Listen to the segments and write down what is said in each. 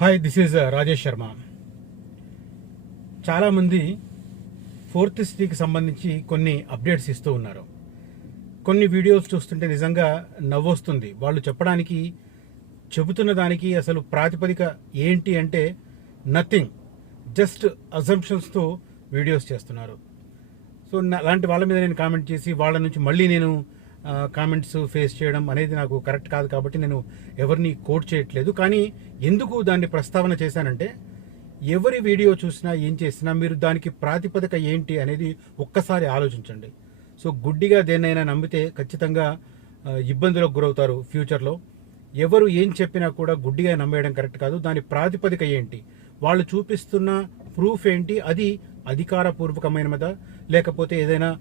Hi, this is Rajesh Sharma. చాలామంది fourth సిటీకి సంబంధించి కొన్ని అప్డేట్స్ ఇస్తూ ఉన్నారు. కొన్ని వీడియోస్ చూస్తుంటే నిజంగా నవ్వొస్తుంది. వాళ్ళు చెబుతున్న దానికి అసలు ప్రాతిపదిక ఏంటి అంటే నథింగ్, జస్ట్ అజంప్షన్స్తో వీడియోస్ చేస్తున్నారు. సో అలాంటి వాళ్ళ మీద నేను కామెంట్ చేసి వాళ్ళ నుంచి మళ్ళీ నేను కామెంట్స్ ఫేస్ చేయడం అనేది నాకు కరెక్ట్ కాదు. కాబట్టి నేను ఎవరిని కోట్ చేయట్లేదు. కానీ ఎందుకు దాన్ని ప్రస్తావన చేశానంటే, ఎవరి వీడియో చూసినా ఏం చేసినా మీరు దానికి ప్రాతిపదిక ఏంటి అనేది ఒక్కసారి ఆలోచించండి. సో గుడ్డిగా దేన్నైనా నమ్మితే ఖచ్చితంగా ఇబ్బందులకు గురవుతారు ఫ్యూచర్లో. ఎవరు ఏం చెప్పినా కూడా గుడ్డిగా నమ్మేయడం కరెక్ట్ కాదు. దాని ప్రాతిపదిక ఏంటి, వాళ్ళు చూపిస్తున్న ప్రూఫ్ ఏంటి, అది అధికారపూర్వకమైనదా, లేకపోతే ఏదైనా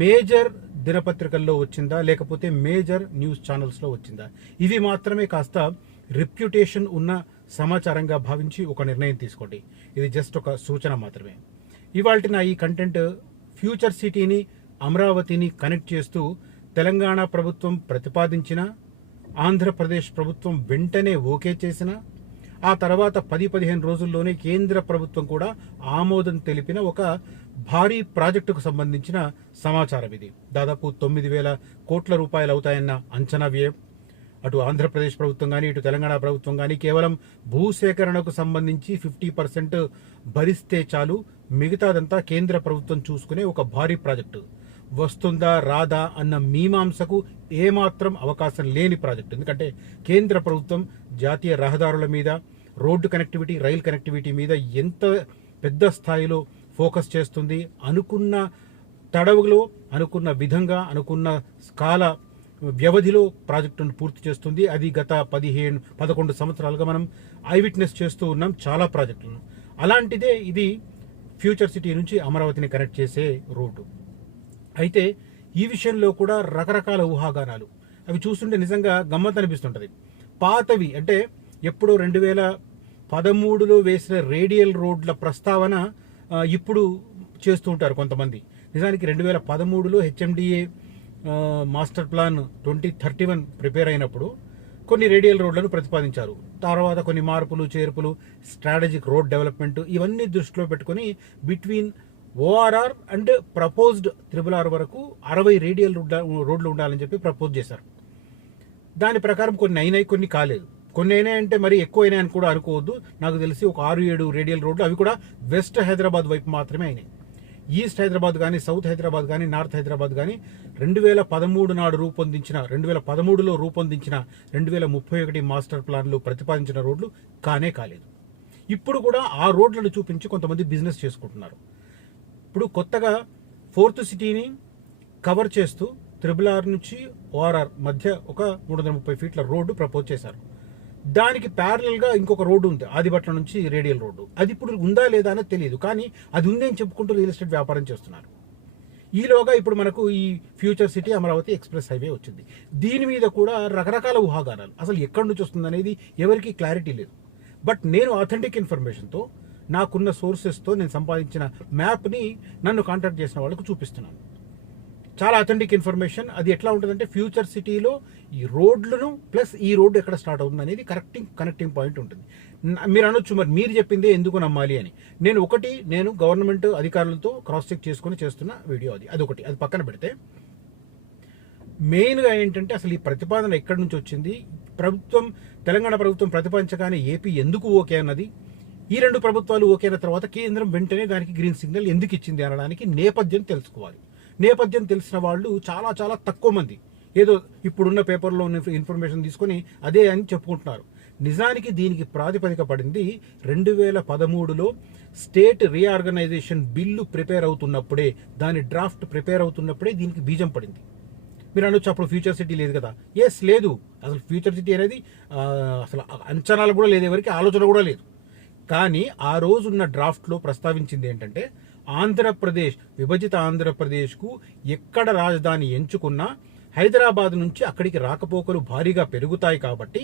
మేజర్ దినపత్రికల్లో వచ్చిందా, లేకపోతే మేజర్ న్యూస్ ఛానల్స్లో వచ్చిందా, ఇవి మాత్రమే కాస్త రెప్యుటేషన్ ఉన్న సమాచారంగా భావించి ఒక నిర్ణయం తీసుకోండి. ఇది జస్ట్ ఒక సూచన మాత్రమే. ఇవాల్టి నా ఈ కంటెంట్ ఫ్యూచర్ సిటీని, అమరావతిని కనెక్ట్ చేస్తూ తెలంగాణ ప్రభుత్వం ప్రతిపాదించిన, ఆంధ్రప్రదేశ్ ప్రభుత్వం వెంటనే ఓకే చేసిన, ఆ తర్వాత 10-15 రోజుల్లోనే కేంద్ర ప్రభుత్వం కూడా ఆమోదం తెలిపిన ఒక భారీ ప్రాజెక్టుకు సంబంధించిన సమాచారం ఇది. దాదాపు 9,000 కోట్ల రూపాయలు అవుతాయన్న అంచనా వ్యయం. అటు ఆంధ్రప్రదేశ్ ప్రభుత్వం కానీ, ఇటు తెలంగాణ ప్రభుత్వం కానీ కేవలం భూసేకరణకు సంబంధించి 50% భరిస్తే చాలు, మిగతాదంతా కేంద్ర ప్రభుత్వం చూసుకునే ఒక భారీ ప్రాజెక్టు. వస్తుందా రాదా అన్న మీమాంసకు ఏమాత్రం అవకాశం లేని ప్రాజెక్టు. ఎందుకంటే కేంద్ర ప్రభుత్వం జాతీయ రహదారుల మీద, రోడ్డు కనెక్టివిటీ, రైల్ కనెక్టివిటీ మీద ఎంత పెద్ద స్థాయిలో ఫోకస్ చేస్తుంది. అనుకున్న తడవులో, అనుకున్న విధంగా, అనుకున్న స్కాల వ్యవధిలో ప్రాజెక్టును పూర్తి చేస్తుంది. అది గత 11 సంవత్సరాలుగా మనం ఐ విట్నెస్ చేస్తూ ఉన్నాం చాలా ప్రాజెక్టులను. అలాంటిదే ఇది ఫ్యూచర్ సిటీ నుంచి అమరావతిని కనెక్ట్ చేసే రోడ్డు. అయితే ఈ విషయంలో కూడా రకరకాల ఊహాగానాలు, అవి చూస్తుంటే నిజంగా గమ్మత్ అనిపిస్తుంటుంది. పాతవి అంటే ఎప్పుడో 2013లో వేసిన రేడియల్ రోడ్ల ప్రస్తావన ఇప్పుడు చేస్తూ ఉంటారు కొంతమంది. నిజానికి 2013లో హెచ్ఎండిఏ మాస్టర్ ప్లాన్ 2031 ప్రిపేర్ అయినప్పుడు కొన్ని రేడియల్ రోడ్లను ప్రతిపాదించారు. తర్వాత కొన్ని మార్పులు చేర్పులు, స్ట్రాటజిక్ రోడ్ డెవలప్మెంట్, ఇవన్నీ దృష్టిలో పెట్టుకొని between ORR and proposed RRR వరకు 60 రేడియల్ రోడ్లు ఉండాలని చెప్పి ప్రపోజ్ చేశారు. దాని ప్రకారం కొన్ని అయినాయి, కొన్ని కాలేదు. కొన్ని అయినాయంటే మరి ఎక్కువ అయినాయని కూడా అనుకోవద్దు. నాకు తెలిసి ఒక 6-7 రేడియల్ రోడ్లు, అవి కూడా వెస్ట్ హైదరాబాద్ వైపు మాత్రమే అయినాయి. ఈస్ట్ హైదరాబాద్ కానీ, సౌత్ హైదరాబాద్ కానీ, నార్త్ హైదరాబాద్ కానీ 2013 నాడు రూపొందించిన, 2013లో రూపొందించిన 2031 మాస్టర్ ప్లాన్లో ప్రతిపాదించిన రోడ్లు కానే కాలేదు. ఇప్పుడు కూడా ఆ రోడ్లను చూపించి కొంతమంది బిజినెస్ చేసుకుంటున్నారు. ఇప్పుడు కొత్తగా ఫోర్త్ సిటీని కవర్ చేస్తూ RRR నుంచి ORR మధ్య ఒక 330 ఫీట్ల రోడ్డు ప్రపోజ్ చేశారు. దానికి ప్యారలల్గా ఇంకొక రోడ్డు ఉంది, ఆదిబట్ల నుంచి రేడియల్ రోడ్డు. అది ఇప్పుడు ఉందా లేదా అనేది తెలియదు, కానీ అది ఉందని చెప్పుకుంటూ రియల్ ఎస్టేట్ వ్యాపారం చేస్తున్నారు. ఈలోగా ఇప్పుడు మనకు ఈ future city Amaravati express highway వచ్చింది. దీని మీద కూడా రకరకాల ఊహాగానాలు, అసలు ఎక్కడి నుంచి వస్తుంది అనేది ఎవరికి క్లారిటీ లేదు. బట్ నేను ఆథెంటిక్ ఇన్ఫర్మేషన్తో, నాకున్న సోర్సెస్తో నేను సంపాదించిన మ్యాప్ని నన్ను కాంటాక్ట్ చేసిన వాళ్ళకు చూపిస్తున్నాను. చాలా అథెంటిక్ ఇన్ఫర్మేషన్. అది ఎట్లా ఉంటుందంటే, ఫ్యూచర్ సిటీలో ఈ రోడ్లను ప్లస్ ఈ రోడ్డు ఎక్కడ స్టార్ట్ అవుతుంది అనేది కనెక్టింగ్ పాయింట్ ఉంటుంది. మీరు అనొచ్చు, మరి మీరు చెప్పిందే ఎందుకు నమ్మాలి అని. నేను గవర్నమెంట్ అధికారులతో క్రాస్ చెక్ చేసుకుని చేస్తున్న వీడియో అదొకటి. అది పక్కన పెడితే మెయిన్గా ఏంటంటే, అసలు ఈ ప్రతిపాదన ఎక్కడి నుంచి వచ్చింది, తెలంగాణ ప్రభుత్వం ప్రతిపాదించగానే ఏపీ ఎందుకు ఓకే అన్నది, ఈ 2 ప్రభుత్వాలు ఓకే అయిన తర్వాత కేంద్రం వెంటనే దానికి గ్రీన్ సిగ్నల్ ఎందుకు ఇచ్చింది అనడానికి నేపథ్యం తెలుసుకోవాలి. నేపథ్యం తెలిసిన వాళ్ళు చాలా చాలా తక్కువ మంది. ఏదో ఇప్పుడున్న పేపర్లో ఉన్న ఇన్ఫర్మేషన్ తీసుకొని అదే అని చెప్పుకుంటున్నారు. నిజానికి దీనికి ప్రాతిపదిక పడింది 2013లో స్టేట్ రీఆర్గనైజేషన్ బిల్లు ప్రిపేర్ అవుతున్నప్పుడే, దాని డ్రాఫ్ట్ ప్రిపేర్ అవుతున్నప్పుడే దీనికి బీజం పడింది. మీరు అనొచ్చు, అప్పుడు ఫ్యూచర్ సిటీ లేదు కదా. ఎస్, లేదు. అసలు ఫ్యూచర్ సిటీ అనేది అసలు అంచనాలు కూడా లేదు, ఎవరికి ఆలోచన కూడా లేదు. కానీ ఆ రోజున్న డ్రాఫ్ట్లో ప్రస్తావించింది ఏంటంటే, విభజిత ఆంధ్రప్రదేశ్కు ఎక్కడ రాజధాని ఎంచుకున్నా హైదరాబాద్ నుంచి అక్కడికి రాకపోకలు భారీగా పెరుగుతాయి, కాబట్టి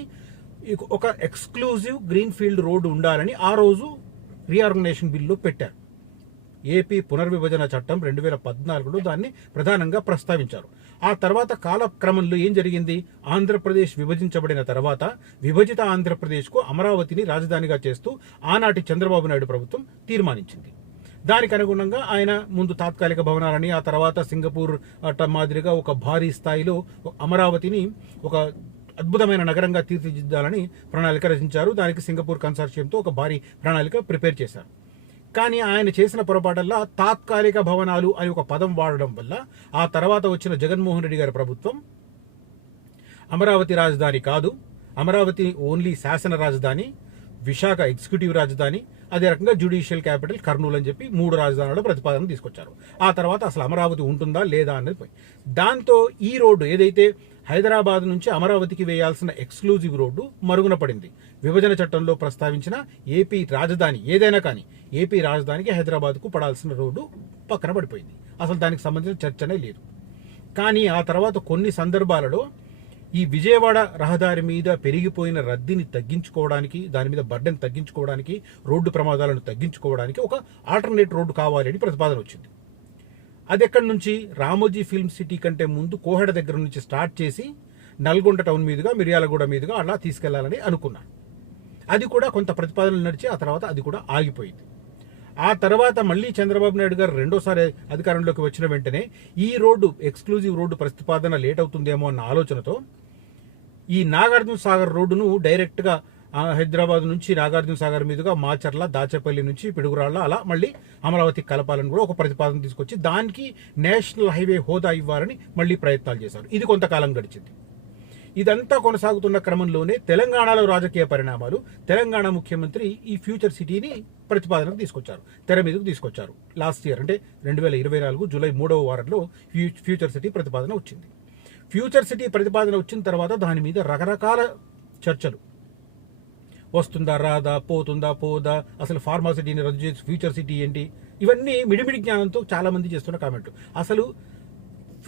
ఒక ఎక్స్క్లూజివ్ గ్రీన్ ఫీల్డ్ రోడ్డు ఉండాలని ఆ రోజు రీఆర్గనైజేషన్ బిల్లు పెట్టారు. ఏపీ పునర్విభజన చట్టం 2014లో దాన్ని ప్రధానంగా ప్రస్తావించారు. ఆ తర్వాత కాలక్రమంలో ఏం జరిగింది, ఆంధ్రప్రదేశ్ విభజించబడిన తర్వాత విభజిత ఆంధ్రప్రదేశ్కు అమరావతిని రాజధానిగా చేస్తూ ఆనాటి చంద్రబాబు నాయుడు ప్రభుత్వం తీర్మానించింది. దానికి అనుగుణంగా ఆయన ముందు తాత్కాలిక భవనాలని, ఆ తర్వాత సింగపూర్ మాదిరిగా ఒక భారీ స్థాయిలో అమరావతిని ఒక అద్భుతమైన నగరంగా తీర్చిదిద్దాలని ప్రణాళిక రచించారు. దానికి సింగపూర్ కన్సార్షియంతో ఒక భారీ ప్రణాళిక ప్రిపేర్ చేశారు. కానీ ఆయన చేసిన పొరపాటల్లా తాత్కాలిక భవనాలు అని ఒక పదం వాడడం వల్ల ఆ తర్వాత వచ్చిన జగన్మోహన్ రెడ్డి గారి ప్రభుత్వం అమరావతి రాజధాని కాదు, అమరావతి ఓన్లీ శాసన రాజధాని, విశాఖ ఎగ్జిక్యూటివ్ రాజధాని, అదే రకంగా జ్యుడిషియల్ క్యాపిటల్ కర్నూలు అని చెప్పి 3 రాజధానుల ప్రతిపాదన తీసుకొచ్చారు. ఆ తర్వాత అసలు అమరావతి ఉంటుందా లేదా అనేది పోయి, దాంతో ఈ రోడ్డు ఏదైతే హైదరాబాద్ నుంచి అమరావతికి వేయాల్సిన ఎక్స్క్లూజివ్ రోడ్డు మరుగున పడింది. విభజన చట్టంలో ప్రస్తావించిన ఏపీ రాజధాని ఏదైనా కానీ ఏపీ రాజధానికి హైదరాబాద్కు పడాల్సిన రోడ్డు పక్కన పడిపోయింది. అసలు దానికి సంబంధించిన చర్చనే లేదు. కానీ ఆ తర్వాత కొన్ని సందర్భాలలో ఈ విజయవాడ రహదారి మీద పెరిగిపోయిన రద్దీని తగ్గించుకోవడానికి, దాని మీద బర్డెన్ తగ్గించుకోవడానికి, రోడ్డు ప్రమాదాలను తగ్గించుకోవడానికి ఒక ఆల్టర్నేట్ రోడ్డు కావాలి అని ప్రతిపాదన వచ్చింది. అది ఎక్కడి నుంచి, రామోజీ ఫిల్మ్ సిటీ కంటే ముందు కోహెడ దగ్గర నుంచి స్టార్ట్ చేసి నల్గొండ టౌన్ మీదుగా మిర్యాలగూడ మీదుగా అలా తీసుకెళ్లాలని అనుకున్నాను. అది కూడా కొంత ప్రతిపాదనలు నడిచి ఆ తర్వాత అది కూడా ఆగిపోయింది. ఆ తర్వాత మళ్ళీ చంద్రబాబు నాయుడు గారు రెండోసారి అధికారంలోకి వచ్చిన వెంటనే ఈ రోడ్డు ఎక్స్క్లూజివ్ రోడ్డు ప్రతిపాదన లేట్ అవుతుందేమో అన్న ఆలోచనతో ఈ నాగార్జున సాగర్ రోడ్డును డైరెక్ట్గా హైదరాబాద్ నుంచి నాగార్జున సాగర్ మీదుగా మాచర్ల, దాచేపల్లి నుంచి పిడుగురాళ్ళ అలా మళ్ళీ అమరావతికి కలపాలని కూడా ఒక ప్రతిపాదన తీసుకొచ్చి దానికి నేషనల్ హైవే హోదా ఇవ్వాలని మళ్ళీ ప్రయత్నాలు చేశారు. ఇది కొంతకాలం గడిచింది. ఇదంతా కొనసాగుతున్న క్రమంలోనే తెలంగాణలో రాజకీయ పరిణామాలు, తెలంగాణ ముఖ్యమంత్రి ఈ ఫ్యూచర్ సిటీని ప్రతిపాదనకు తీసుకొచ్చారు, తెర మీదకు తీసుకొచ్చారు. లాస్ట్ ఇయర్ అంటే 2024 జూలై 3వ వారంలో ఫ్యూచర్ సిటీ ప్రతిపాదన వచ్చింది. ఫ్యూచర్ సిటీ ప్రతిపాదన వచ్చిన తర్వాత దాని మీద రకరకాల చర్చలు, వస్తుందా రాదా, పోతుందా పోదా, అసలు ఫార్మా సిటీని రద్దు చేసి ఫ్యూచర్ సిటీ ఏంటి, ఇవన్నీ మిడిమిడి జ్ఞానంతో చాలామంది చేస్తున్న కామెంట్. అసలు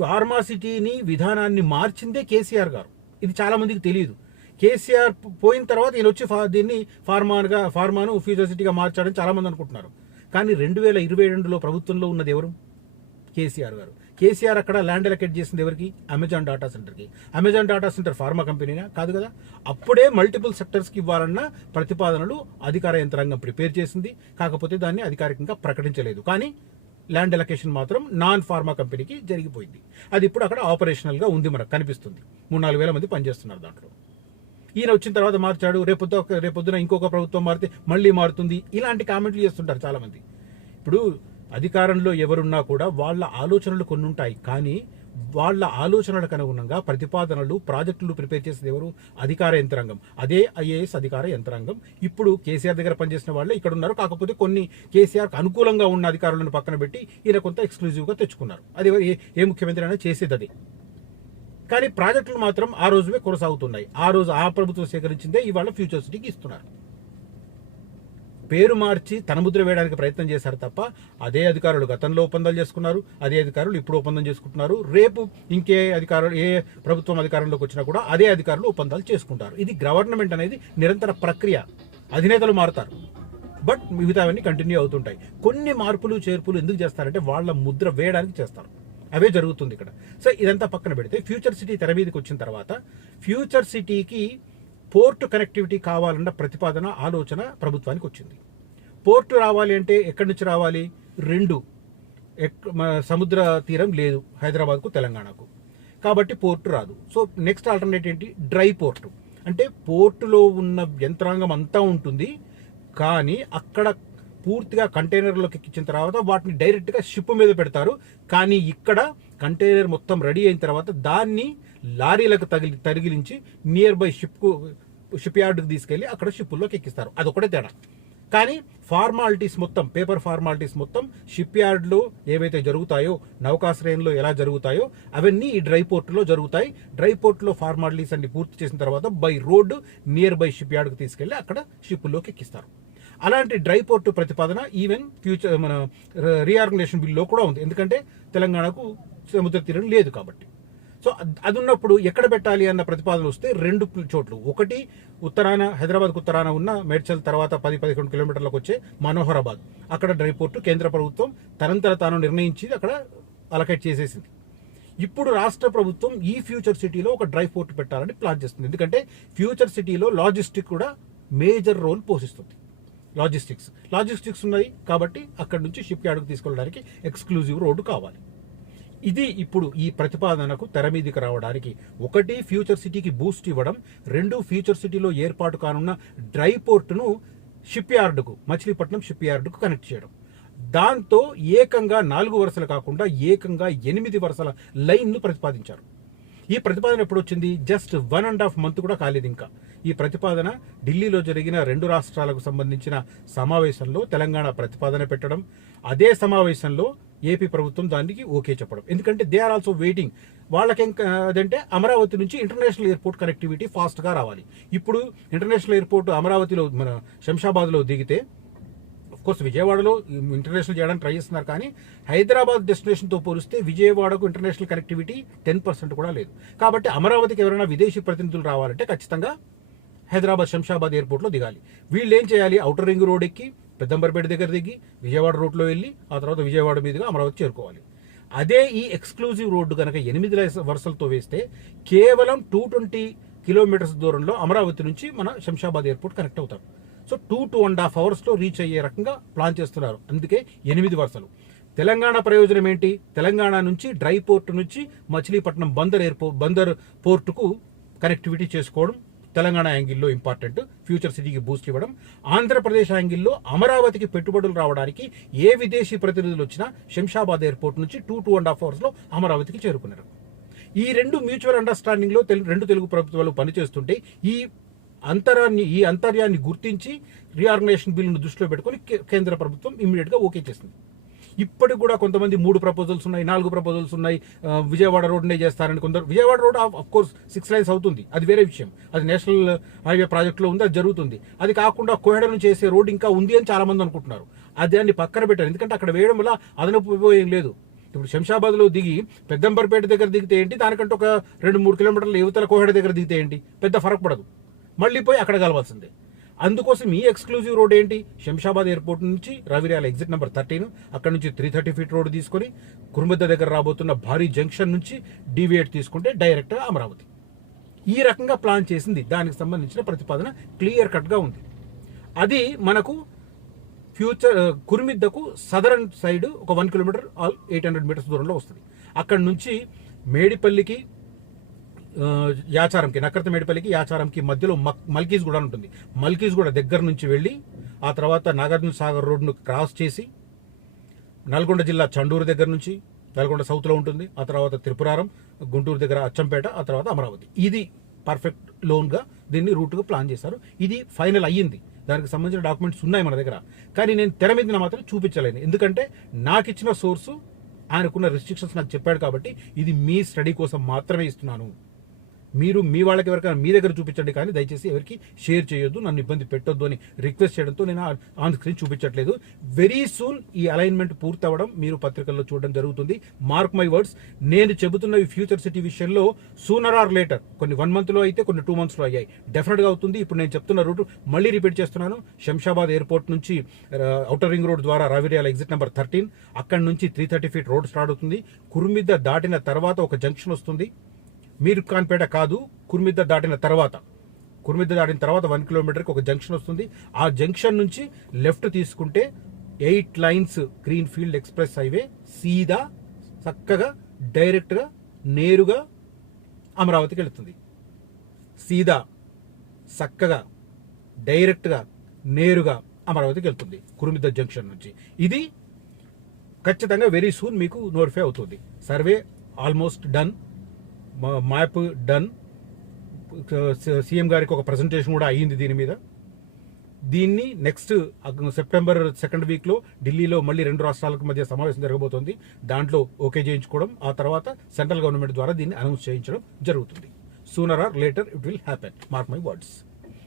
ఫార్మా సిటీని విధానాన్ని మార్చిందే కేసీఆర్ గారు. ఇది చాలామందికి తెలియదు. కేసీఆర్ పోయిన తర్వాత ఈయన వచ్చి దీన్ని ఫార్మాను ఫ్యూచర్ సిటీగా మార్చాడని చాలామంది అనుకుంటున్నారు. కానీ 2022లో ప్రభుత్వంలో ఉన్నది ఎవరు? కేసీఆర్ గారు. కేసీఆర్ అక్కడ ల్యాండ్ అలొకేట్ చేసింది ఎవరికి? అమెజాన్ డాటా సెంటర్కి. అమెజాన్ డాటా సెంటర్ ఫార్మా కంపెనీనా? కాదు కదా. అప్పుడే మల్టిపుల్ సెక్టర్స్కి ఇవ్వాలన్న ప్రతిపాదనలు అధికార యంత్రాంగం ప్రిపేర్ చేసింది. కాకపోతే దాన్ని అధికారికంగా ప్రకటించలేదు. కానీ ల్యాండ్ అలొకేషన్ మాత్రం నాన్ ఫార్మా కంపెనీకి జరిగిపోయింది. అది ఇప్పుడు అక్కడ ఆపరేషనల్గా ఉంది, మనకు కనిపిస్తుంది. 3-4 వేల మంది పనిచేస్తున్నారు దాంట్లో. ఈయన వచ్చిన తర్వాత మార్చాడు, రేపొద్దున ఇంకొక ప్రభుత్వం మారితే మళ్ళీ మారుతుంది, ఇలాంటి కామెంట్లు చేస్తుంటారు చాలామంది. ఇప్పుడు అధికారంలో ఎవరున్నా కూడా వాళ్ళ ఆలోచనలు కొన్ని ఉంటాయి. కానీ వాళ్ళ ఆలోచనలకు అనుగుణంగా ప్రతిపాదనలు, ప్రాజెక్టులు ప్రిపేర్ చేసేది ఎవరు? అధికార యంత్రాంగం. అదే ఐఏఎస్ అధికార యంత్రాంగం. ఇప్పుడు కేసీఆర్ దగ్గర పనిచేసిన వాళ్ళే ఇక్కడ ఉన్నారు. కాకపోతే కొన్ని కేసీఆర్కి అనుకూలంగా ఉన్న అధికారులను పక్కన పెట్టి ఈయన కొంత ఎక్స్క్లూజివ్గా తెచ్చుకున్నారు. అది ఏ ముఖ్యమంత్రి అయినా చేసేది అది. కానీ ప్రాజెక్టులు మాత్రం ఆ రోజువే కొనసాగుతున్నాయి. ఆ రోజు ఆ ప్రభుత్వం సేకరించిందే ఇవాళ ఫ్యూచర్ సిటీకి ఇస్తున్నారు. పేరు మార్చి తన ముద్ర వేయడానికి ప్రయత్నం చేశారు తప్ప అదే అధికారులు గతంలో ఒప్పందాలు చేసుకున్నారు, అదే అధికారులు ఇప్పుడు ఒప్పందం చేసుకుంటున్నారు. రేపు ఇంకే అధికారులు, ఏ ప్రభుత్వం అధికారంలోకి వచ్చినా కూడా అదే అధికారులు ఒప్పందాలు చేసుకుంటారు. ఇది గవర్నమెంట్ అనేది నిరంతర ప్రక్రియ. అధినేతలు మారుతారు, బట్ మిగతావన్నీ కంటిన్యూ అవుతుంటాయి. కొన్ని మార్పులు చేర్పులు ఎందుకు చేస్తారంటే వాళ్ళ ముద్ర వేయడానికి చేస్తారు. అవే జరుగుతుంది ఇక్కడ. సో ఇదంతా పక్కన పెడితే ఫ్యూచర్ సిటీ తెర మీదకి వచ్చిన తర్వాత ఫ్యూచర్ సిటీకి పోర్టు కనెక్టివిటీ కావాలన్న ప్రతిపాదన, ఆలోచన ప్రభుత్వానికి వచ్చింది. పోర్టు రావాలి అంటే ఎక్కడి నుంచి రావాలి? 2 సముద్ర తీరం లేదు హైదరాబాద్కు, తెలంగాణకు. కాబట్టి పోర్టు రాదు. సో నెక్స్ట్ ఆల్టర్నేట్ ఏంటి? Dry port. అంటే పోర్టులో ఉన్న యంత్రాంగం అంతా ఉంటుంది, కానీ అక్కడ పూర్తిగా కంటైనర్లోకి ఎక్కించిన తర్వాత వాటిని డైరెక్ట్గా షిప్ మీద పెడతారు. కానీ ఇక్కడ కంటైనర్ మొత్తం రెడీ అయిన తర్వాత దాన్ని లారీలకు తగిలించి నియర్ బై షిప్ యార్డ్కి తీసుకెళ్ళి అక్కడ షిప్పుల్లోకి ఎక్కిస్తారు. అదొకటే తేడా. కానీ ఫార్మాలిటీస్ మొత్తం, పేపర్ ఫార్మాలిటీస్ మొత్తం షిప్ యార్డ్లో ఏవైతే జరుగుతాయో, నౌకాశ్రయంలో ఎలా జరుగుతాయో అవన్నీ ఈ డ్రై పోర్టులో జరుగుతాయి. డ్రై పోర్టులో ఫార్మాలిటీస్ అన్ని పూర్తి చేసిన తర్వాత by road near by ship యార్డ్కి తీసుకెళ్ళి అక్కడ షిప్పుల్లోకి ఎక్కిస్తారు. అలాంటి డ్రై పోర్టు ప్రతిపాదన ఈవెన్ ఫ్యూచర్ మన రీఆర్గనైజేషన్ బిల్లో కూడా ఉంది. ఎందుకంటే తెలంగాణకు సముద్ర తీరం లేదు కాబట్టి. సో అది ఉన్నప్పుడు ఎక్కడ పెట్టాలి అన్న ప్రతిపాదన వస్తే 2 చోట్లు. ఒకటి ఉత్తరాన, హైదరాబాద్కు ఉత్తరాన ఉన్న మేడ్చల్ తర్వాత 10-11 కిలోమీటర్లకు వచ్చే మనోహరాబాద్. అక్కడ డ్రై పోర్టు కేంద్ర ప్రభుత్వం తనంతట తాను నిర్ణయించి అక్కడ అలకేట్ చేసేసింది. ఇప్పుడు రాష్ట్ర ప్రభుత్వం ఈ ఫ్యూచర్ సిటీలో ఒక డ్రై పోర్ట్ పెట్టాలని ప్లాన్ చేస్తుంది. ఎందుకంటే ఫ్యూచర్ సిటీలో లాజిస్టిక్ కూడా మేజర్ రోల్ పోషిస్తుంది. లాజిస్టిక్స్ ఉన్నాయి కాబట్టి అక్కడి నుంచి షిప్ యార్డ్కి తీసుకెళ్ళడానికి ఎక్స్క్లూజివ్ రోడ్డు కావాలి. ఇది ఇప్పుడు ఈ ప్రతిపాదనకు తెర మీదకి రావడానికి, ఒకటి ఫ్యూచర్ సిటీకి బూస్ట్ ఇవ్వడం, రెండు ఫ్యూచర్ సిటీలో ఏర్పాటు కానున్న డ్రై పోర్టును షిప్ యార్డుకు, మచిలీపట్నం షిప్ యార్డుకు కనెక్ట్ చేయడం. దాంతో ఏకంగా 4 వరుసలు కాకుండా ఏకంగా 8 వరుసల లైన్ను ప్రతిపాదించారు. ఈ ప్రతిపాదన ఎప్పుడు వచ్చింది? జస్ట్ 1.5 month కూడా కాలేదు ఇంకా. ఈ ప్రతిపాదన ఢిల్లీలో జరిగిన 2 రాష్ట్రాలకు సంబంధించిన సమావేశంలో తెలంగాణ ప్రతిపాదన పెట్టడం, అదే సమావేశంలో ఏపీ ప్రభుత్వం దానికి ఓకే చెప్పడం. ఎందుకంటే దే ఆర్ ఆల్సో వెయిటింగ్. వాళ్ళకేం అదంటే అమరావతి నుంచి ఇంటర్నేషనల్ ఎయిర్పోర్ట్ కనెక్టివిటీ ఫాస్ట్గా రావాలి. ఇప్పుడు ఇంటర్నేషనల్ ఎయిర్పోర్ట్ అమరావతిలో, మన శంషాబాద్లో దిగితే, కోర్స్ విజయవాడలో ఇంటర్నేషనల్ చేయడానికి ట్రై చేస్తున్నారు, కానీ హైదరాబాద్ డెస్టినేషన్తో పోలిస్తే విజయవాడకు ఇంటర్నేషనల్ కనెక్టివిటీ 10% కూడా లేదు. కాబట్టి అమరావతికి ఎవరైనా విదేశీ ప్రతినిధులు రావాలంటే ఖచ్చితంగా హైదరాబాద్ శంషాబాద్ ఎయిర్పోర్ట్లో దిగాలి. వీళ్ళు ఏం చేయాలి? ఔటర్ రింగ్ రోడ్ ఎక్కి పెద్దంబర్పేట దగ్గర దిగి విజయవాడ రూట్లో వెళ్ళి ఆ తర్వాత విజయవాడ మీదుగా అమరావతి చేరుకోవాలి. అదే ఈ ఎక్స్క్లూజివ్ రోడ్డు కనుక 8 వరుసలతో వేస్తే కేవలం 220 kilometers దూరంలో అమరావతి నుంచి మన శంషాబాద్ ఎయిర్పోర్ట్ కనెక్ట్ అవుతారు. సో 2.5 hours రీచ్ అయ్యే రకంగా ప్లాన్ చేస్తున్నారు. అందుకే 8 వరుసలు. తెలంగాణ ప్రయోజనం ఏంటి? తెలంగాణ నుంచి డ్రై పోర్ట్ నుంచి మచిలీపట్నం బందర్ పోర్టుకు కనెక్టివిటీ చేసుకోవడం తెలంగాణ యాంగిల్లో ఇంపార్టెంట్. ఫ్యూచర్ సిటీకి బూస్ట్ ఇవ్వడం. ఆంధ్రప్రదేశ్ యాంగిల్లో అమరావతికి పెట్టుబడులు రావడానికి ఏ విదేశీ ప్రతినిధులు వచ్చినా శంషాబాద్ ఎయిర్పోర్ట్ నుంచి 2.5 hours అమరావతికి చేరుకున్నారు. ఈ రెండు మ్యూచువల్ అండర్స్టాండింగ్లో రెండు తెలుగు ప్రభుత్వాలు పనిచేస్తుంటే ఈ అంతర్యాన్ని గుర్తించి రీఆర్గనైజేషన్ బిల్లును దృష్టిలో పెట్టుకుని కేంద్ర ప్రభుత్వం ఇమ్మీడియట్గా ఓకే చేసింది. ఇప్పటికి కూడా కొంతమంది 3 ప్రపోజల్స్ ఉన్నాయి, 4 ప్రపోజల్స్ ఉన్నాయి. విజయవాడ రోడ్నే చేస్తారని కొందరు. Vijayawada road of course 6 lanes అవుతుంది, అది వేరే విషయం. అది నేషనల్ హైవే ప్రాజెక్టులో ఉంది, అది జరుగుతుంది. అది కాకుండా కోహెడ నుంచి చేసే రోడ్ ఇంకా ఉంది అని చాలా మంది అనుకుంటున్నారు. అది దాన్ని పక్కన పెట్టారు, ఎందుకంటే అక్కడ వేయడం వల్ల అదనపు ఏం లేదు. ఇప్పుడు శంషాబాద్లో దిగి పెద్దంబర్పేట దగ్గర దిగితే ఏంటి, దానికంటే ఒక 2-3 kilometers యువతల కోహెడ దగ్గర దిగితే ఏంటి, పెద్ద ఫరక్ పడదు. మళ్ళీ పోయి అక్కడ కలవాల్సిందే. అందుకోసం ఈ ఎక్స్క్లూజివ్ రోడ్ ఏంటి? శంషాబాద్ ఎయిర్పోర్ట్ నుంచి రవిర్యాల ఎగ్జిట్ నెంబర్ 13, అక్కడ నుంచి 330 feet రోడ్ తీసుకొని కురుమెద్ద దగ్గర రాబోతున్న భారీ జంక్షన్ నుంచి డీవియేట్ తీసుకుంటే డైరెక్ట్గా అమరావతి. ఈ రకంగా ప్లాన్ చేసింది. దానికి సంబంధించిన ప్రతిపాదన క్లియర్ కట్గా ఉంది. అది మనకు ఫ్యూచర్ కురుమిద్దకు సదరన్ సైడ్ ఒక 1 kilometer 800 meters దూరంలో వస్తుంది. అక్కడి నుంచి మేడిపల్లికి, యాచారంకి, నకర్త మేడిపల్లికి యాచారంకి మధ్యలో మల్కీస్గూడ ఉంటుంది. మల్కీస్గూడ దగ్గర నుంచి వెళ్ళి ఆ తర్వాత నాగార్జున సాగర్ రోడ్ను క్రాస్ చేసి నల్గొండ జిల్లా చండూరు దగ్గర నుంచి, నల్గొండ సౌత్లో ఉంటుంది, ఆ తర్వాత త్రిపురారం, గుంటూరు దగ్గర అచ్చంపేట, ఆ తర్వాత అమరావతి. ఇది పర్ఫెక్ట్ లోన్గా దీన్ని రూట్గా ప్లాన్ చేశారు. ఇది ఫైనల్ అయ్యింది. దానికి సంబంధించిన డాక్యుమెంట్స్ ఉన్నాయి మన దగ్గర, కానీ నేను తెర మీద మాత్రం చూపించలేను. ఎందుకంటే నాకు ఇచ్చిన సోర్సు ఆయనకున్న రిస్ట్రిక్షన్స్ నాకు చెప్పాడు. కాబట్టి ఇది మీ స్టడీ కోసం మాత్రమే ఇస్తున్నాను. మీరు మీ వాళ్ళకి ఎవరికైనా మీ దగ్గర చూపించండి, కానీ దయచేసి ఎవరికి షేర్ చేయొద్దు, నన్ను ఇబ్బంది పెట్టొద్దు అని రిక్వెస్ట్ చేయడంతో నేను ఆన్ స్క్రీన్ చూపించట్లేదు. వెరీ సూన్ ఈ అలైన్మెంట్ పూర్తవడం మీరు పత్రికల్లో చూడడం జరుగుతుంది. Mark my words. నేను చెబుతున్న ఈ ఫ్యూచర్ సిటీ విషయంలో సూనర్ ఆర్ లేటర్, కొన్ని 1 monthలో అయితే కొన్ని 2 monthsలో అయ్యాయి, డెఫినెట్గా అవుతుంది. ఇప్పుడు నేను చెప్తున్న రూట్ మళ్ళీ రిపీట్ చేస్తున్నాను. శంషాబాద్ ఎయిర్పోర్ట్ నుంచి ఔటర్ రింగ్ రోడ్ ద్వారా రవిర్యాల ఎగ్జిట్ నెంబర్ 13, అక్కడి నుంచి 330 feet రోడ్ స్టార్ట్ అవుతుంది. కురుమిద్ద దాటిన తర్వాత ఒక జంక్షన్ వస్తుంది. మీరు ఖాన్పేట కాదు, కురుమిద్ద దాటిన తర్వాత 1 kilometerకి ఒక జంక్షన్ వస్తుంది. ఆ జంక్షన్ నుంచి లెఫ్ట్ తీసుకుంటే 8 lanes green field express highway సీదా చక్కగా డైరెక్ట్గా నేరుగా అమరావతికి వెళుతుంది. సీదా చక్కగా డైరెక్ట్గా నేరుగా అమరావతికి వెళ్తుంది కురుమిద్ద జంక్షన్ నుంచి. ఇది ఖచ్చితంగా వెరీ సూన్ మీకు నోటిఫై అవుతుంది. Survey almost done, map done. CM గారికి ఒక ప్రజెంటేషన్ కూడా అయ్యింది దీని మీద. దీన్ని నెక్స్ట్ September 2nd weekలో ఢిల్లీలో మళ్ళీ 2 రాష్ట్రాలకు మధ్య సమావేశం జరగబోతోంది. దాంట్లో ఓకే చేయించుకోవడం, ఆ తర్వాత సెంట్రల్ గవర్నమెంట్ ద్వారా దీన్ని అనౌన్స్ చేయించడం జరుగుతుంది. Sooner or later it will happen, mark my words.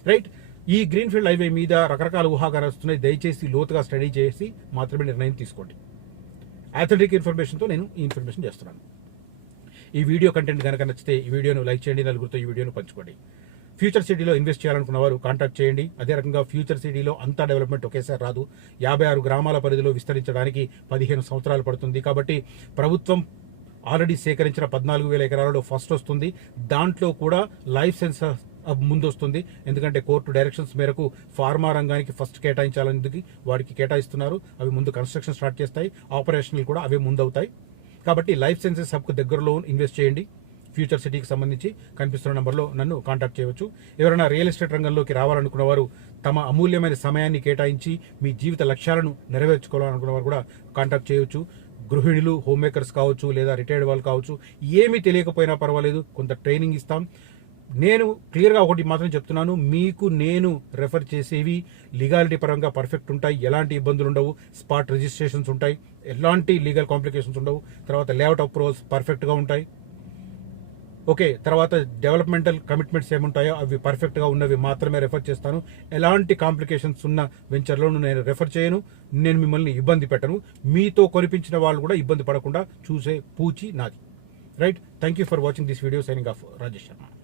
Right. ఈ గ్రీన్ఫీల్డ్ హైవే మీద రకరకాల ఊహాగానాలు వస్తున్నాయి. దయచేసి లోతుగా స్టడీ చేసి మాత్రమే నిర్ణయం తీసుకోండి. అథెంటిక్ ఇన్ఫర్మేషన్తో నేను ఈ ఇన్ఫర్మేషన్ చేస్తున్నాను. ఈ వీడియో కంటెంట్ కనుక నచ్చితే ఈ వీడియోను లైక్ చేయండి, నలుగురితో ఈ వీడియోను పంచుకోండి. ఫ్యూచర్ సిటీలో ఇన్వెస్ట్ చేయాలనుకున్న వారు కాంటాక్ట్ చేయండి. అదే రకంగా ఫ్యూచర్ సిటీలో అంతా డెవలప్మెంట్ ఒకేసారి రాదు. 56 గ్రామాల పరిధిలో విస్తరించడానికి 15 సంవత్సరాలు పడుతుంది. కాబట్టి ప్రభుత్వం ఆల్రెడీ సేకరించిన 14,000 ఎకరాలలో ఫస్ట్ వస్తుంది. దాంట్లో కూడా లైఫ్ సెన్సస్ ముందు వస్తుంది. ఎందుకంటే కోర్టు డైరెక్షన్స్ మేరకు ఫార్మా రంగానికి ఫస్ట్ కేటాయించాలని వాడికి కేటాయిస్తున్నారు. అవి ముందు కన్స్ట్రక్షన్ స్టార్ట్ చేస్తాయి, ఆపరేషన్లు కూడా అవే ముందవుతాయి. కాబట్టి లైఫ్ సైన్సెస్ హబ్కు దగ్గరలో ఇన్వెస్ట్ చేయండి. ఫ్యూచర్ సిటీకి సంబంధించి కనిపిస్తున్న నంబర్లో నన్ను కాంటాక్ట్ చేయవచ్చు. ఎవరైనా రియల్ ఎస్టేట్ రంగంలోకి రావాలనుకున్న వారు, తమ అమూల్యమైన సమయాన్ని కేటాయించి మీ జీవిత లక్ష్యాలను నెరవేర్చుకోవాలనుకున్న వారు కూడా కాంటాక్ట్ చేయవచ్చు. గృహిణులు, హోమ్ మేకర్స్ కావచ్చు, లేదా రిటైర్డ్ వాళ్ళు కావచ్చు, ఏమీ తెలియకపోయినా పర్వాలేదు, కొంత ట్రైనింగ్ ఇస్తాం. నేను క్లియర్గా ఒకటి మాత్రం చెప్తున్నాను, మీకు నేను రెఫర్ చేసేవి లీగాలిటీ పరంగా పర్ఫెక్ట్ ఉంటాయి, ఎలాంటి ఇబ్బందులు ఉండవు, స్పాట్ రిజిస్ట్రేషన్స్ ఉంటాయి, ఎలాంటి లీగల్ కాంప్లికేషన్స్ ఉండవు, తర్వాత లేఅవుట్ అప్రూవల్స్ పర్ఫెక్ట్గా ఉంటాయి. ఓకే, తర్వాత డెవలప్మెంటల్ కమిట్మెంట్స్ ఏముంటాయో అవి పర్ఫెక్ట్గా ఉన్నవి మాత్రమే రెఫర్ చేస్తాను. ఎలాంటి కాంప్లికేషన్స్ ఉన్న వెంచర్లను నేను రెఫర్ చేయను. నేను మిమ్మల్ని ఇబ్బంది పెట్టను. మీతో కొనిపించిన వాళ్ళు కూడా ఇబ్బంది పడకుండా చూసే పూచి నాది. Right. Thank you for watching this video. Signing off, Rajesh Sharma.